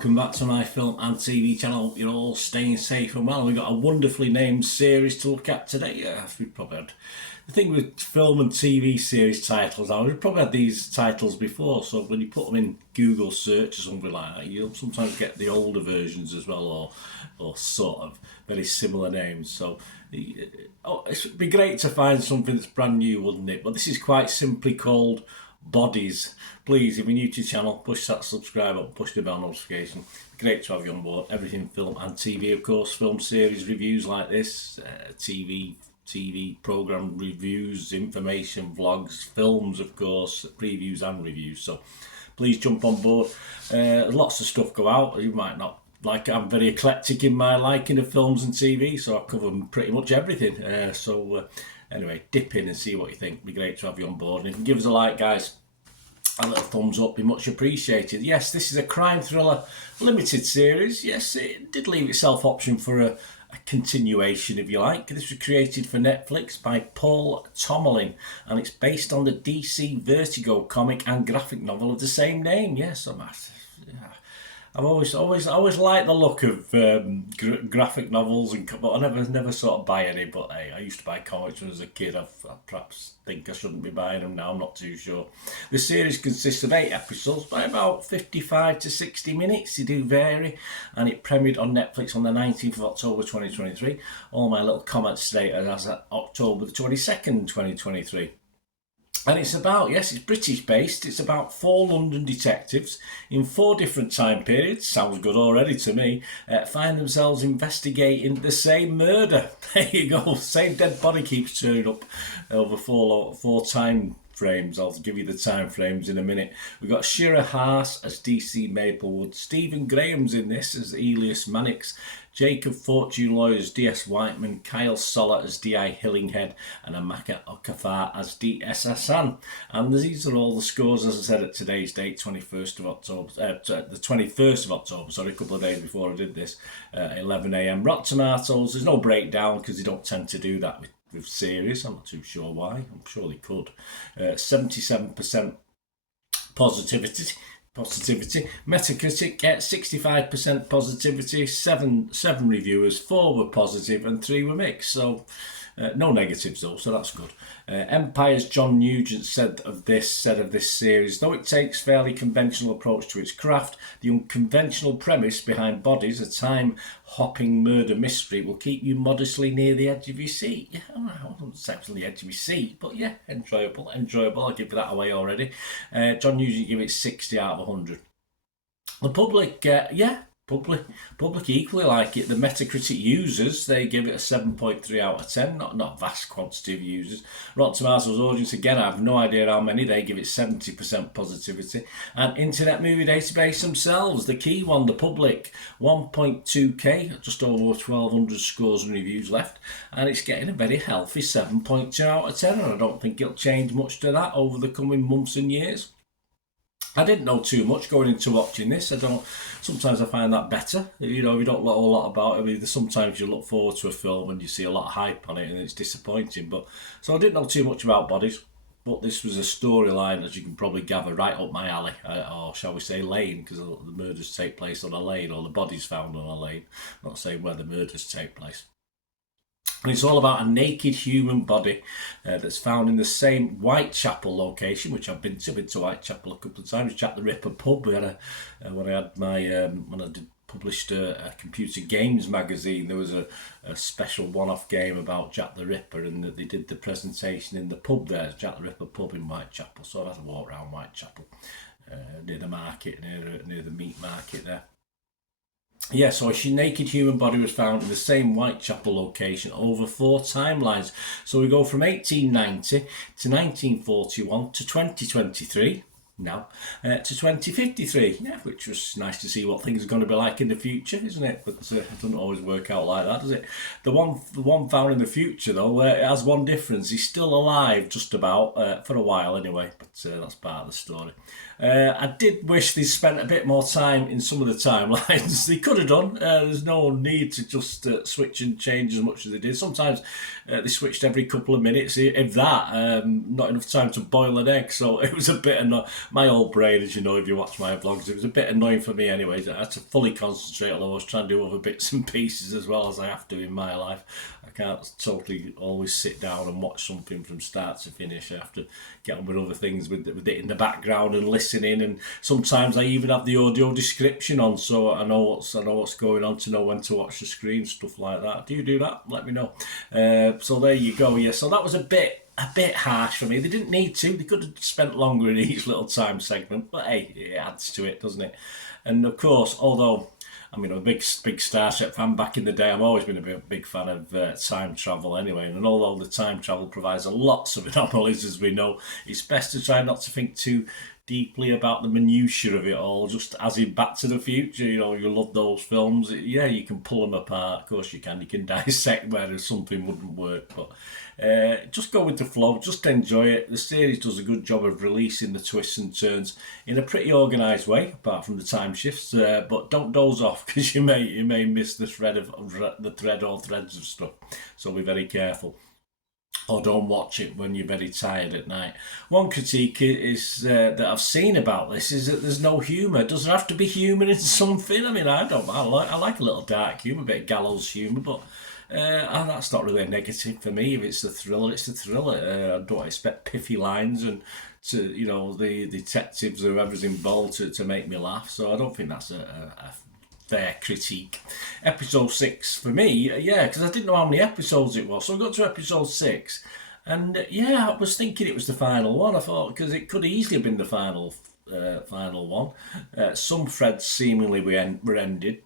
welcome back to my film and TV channel. You're all staying safe and well. We've got a wonderfully named series to look at today. We've probably had the thing with film and TV series titles. We've probably had these titles before, so when you put them in Google search or something like that, you'll sometimes get the older versions as well, or sort of very similar names. So it'd be great to find something that's brand new, wouldn't it? But this is quite simply called Bodies. Please, if you're new to the channel, push that subscribe button, push the bell notification. Great to have you on board. Everything film and TV, of course. Film series reviews like this, TV program reviews, information, vlogs, films, of course, previews and reviews. So please jump on board. Lots of stuff go out. You might not like it. I'm very eclectic in my liking of films and TV, so I cover pretty much everything. Anyway, dip in and see what you think. It'd be great to have you on board. And if you can give us a like, guys, a little thumbs up, be much appreciated. Yes, this is a crime thriller limited series. Yes, it did leave itself option for a continuation, if you like. This was created for Netflix by Paul Tomerlin, and it's based on the DC Vertigo comic and graphic novel of the same name. Yes, I've always liked the look of graphic novels, but I never sort of buy any. But hey, I used to buy comics when I was a kid. I perhaps think I shouldn't be buying them now. I'm not too sure. The series consists of 8 episodes by about 55 to 60 minutes. They do vary, and it premiered on Netflix on the 19th of October 2023. All my little comments today are as at October the 22nd, 2023. And it's about, yes, it's British based. It's about 4 London detectives in 4 different time periods. Sounds good already to me. Find themselves investigating the same murder. There you go. Same dead body keeps turning up over 4 time frames. I'll give you the time frames in a minute. We've got Shira Haas as DC Maplewood. Stephen Graham's in this as Elias Mannix. Jacob Fortune Lawyer as D.S. Whiteman, Kyle Soller as D.I. Hillinghead, and Amaka Okafar as D.S. Hassan. And these are all the scores, as I said, at today's date, 21st of October, the 21st of October, sorry, a couple of days before I did this, 11 a.m. Rotten Tomatoes, there's no breakdown because they don't tend to do that with series. I'm not too sure why. I'm sure they could. 77% positivity. Metacritic gets 65% positivity. 7 reviewers, 4 were positive and 3 were mixed. So no negatives though, so that's good. Empire's John Nugent said of this series, though it takes fairly conventional approach to its craft, the unconventional premise behind Bodies, a time-hopping murder mystery, will keep you modestly near the edge of your seat. Yeah, I wouldn't say it was on the edge of your seat, but yeah, enjoyable. I'll give that away already. John Nugent give it 60 out of 100. The public, Public equally like it. The Metacritic users, they give it a 7.3 out of 10. Not a vast quantity of users. Rotten Tomatoes audience, again, I have no idea how many. They give it 70% positivity. And Internet Movie Database themselves, the key one, the public, 1.2k, just over 1,200 scores and reviews left. And it's getting a very healthy 7.2 out of 10. And I don't think it'll change much to that over the coming months and years. I didn't know too much going into watching this. Sometimes I find that better. You know, you don't know a lot about it. I mean, sometimes you look forward to a film and you see a lot of hype on it and it's disappointing. So I didn't know too much about Bodies, but this was a storyline, as you can probably gather, right up my alley, or shall we say lane, because the murders take place on a lane, or the body's found on a lane. I'm not saying where the murders take place. And it's all about a naked human body that's found in the same Whitechapel location, which I've been to. Whitechapel a couple of times. Jack the Ripper pub. We had when I published a computer games magazine, there was a special one-off game about Jack the Ripper, and they did the presentation in the pub there, Jack the Ripper pub in Whitechapel. So I had to walk around Whitechapel near the market, near the meat market there. Yeah, so a naked human body was found in the same Whitechapel location over 4 timelines. So we go from 1890 to 1941 to 2023 now to 2053. Yeah, which was nice to see what things are going to be like in the future, isn't it? But it doesn't always work out like that, does it? The one found in the future, though, it has one difference. He's still alive, just about, for a while anyway, but that's part of the story. I did wish they spent a bit more time in some of the timelines. They could have done. There's no need to just switch and change as much as they did. Sometimes they switched every couple of minutes, if that. Not enough time to boil an egg, so it was a bit my old brain, as you know, if you watch my vlogs, it was a bit annoying for me anyways. I had to fully concentrate, although I was trying to do other bits and pieces as well as I have to in my life. I can't totally always sit down and watch something from start to finish. I have to get on with other things with it in the background and listening, and sometimes I even have the audio description on, so I know what's going on, to know when to watch the screen, stuff like that. Do you do that? Let me know. So there you go. Yeah, so that was a bit harsh for me. They didn't need to. They could have spent longer in each little time segment, but hey, it adds to it, doesn't it? And of course, although I'm a big Star Trek fan back in the day, I've always been a big fan of time travel anyway. And although the time travel provides lots of anomalies, as we know, it's best to try not to think too deeply about the minutiae of it all, just as in Back to the Future. You love those films. Yeah, you can pull them apart. Of course you can dissect where something wouldn't work, but just go with the flow, just enjoy it. The series does a good job of releasing the twists and turns in a pretty organised way, apart from the time shifts, but don't doze off, because you may miss the thread or threads of stuff, so be very careful. Or don't watch it when you're very tired at night. One critique is that I've seen about this is that there's no humour. Does there have to be humour in something? I like a little dark humour, a bit of gallows humour, but that's not really a negative for me. If it's a thriller, it's a thriller. I don't expect pithy lines and the detectives or whoever's involved to make me laugh. So I don't think that's a fair critique. Episode 6 for me, yeah, because I didn't know how many episodes it was. So I got to episode 6, and I was thinking it was the final one. I thought, because it could easily have been the final one. Some threads seemingly were ended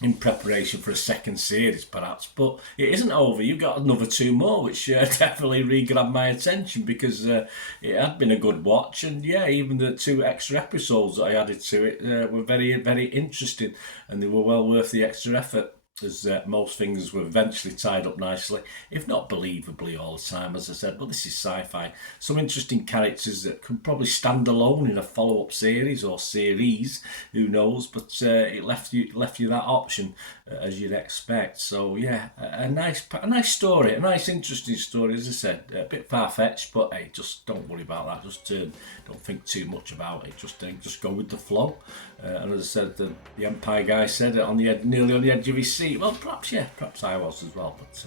in preparation for a second series, perhaps, but it isn't over. You've got another 2 more, which definitely re-grabbed my attention, because it had been a good watch, and even the 2 extra episodes that I added to it were very, very interesting, and they were well worth the extra effort, as most things were eventually tied up nicely, if not believably all the time, as I said. But this is sci-fi. Some interesting characters that can probably stand alone in a follow-up series or series, who knows, but it left you that option, as you'd expect. So a nice story, a nice interesting story, as I said. A bit far-fetched, but hey, just don't worry about that. Just don't think too much about it. Just go with the flow. And as I said, the Empire guy said it nearly on the edge of his seat. Well, perhaps I was as well. But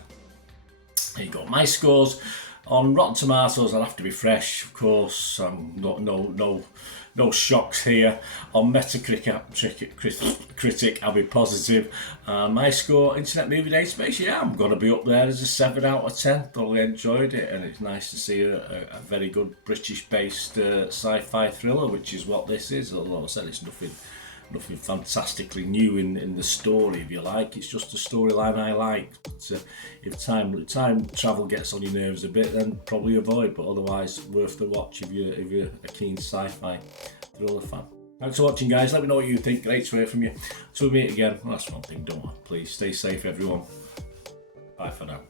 there you go. My scores on Rotten Tomatoes. I'll have to be fresh, of course. No shocks here. On Metacritic, I'll be positive. My score, Internet Movie Database, I'm going to be up there as a 7 out of 10. Thoroughly enjoyed it, and it's nice to see a very good British-based sci-fi thriller, which is what this is. Although I said it's nothing fantastically new in the story, if you like. It's just a storyline I like. But if time travel gets on your nerves a bit, then probably avoid. But otherwise, worth the watch if you're a keen sci-fi thriller fan. Thanks for watching, guys. Let me know what you think. Great to hear from you. Till we meet again. Well, that's one thing, don't I? Please stay safe, everyone. Bye for now.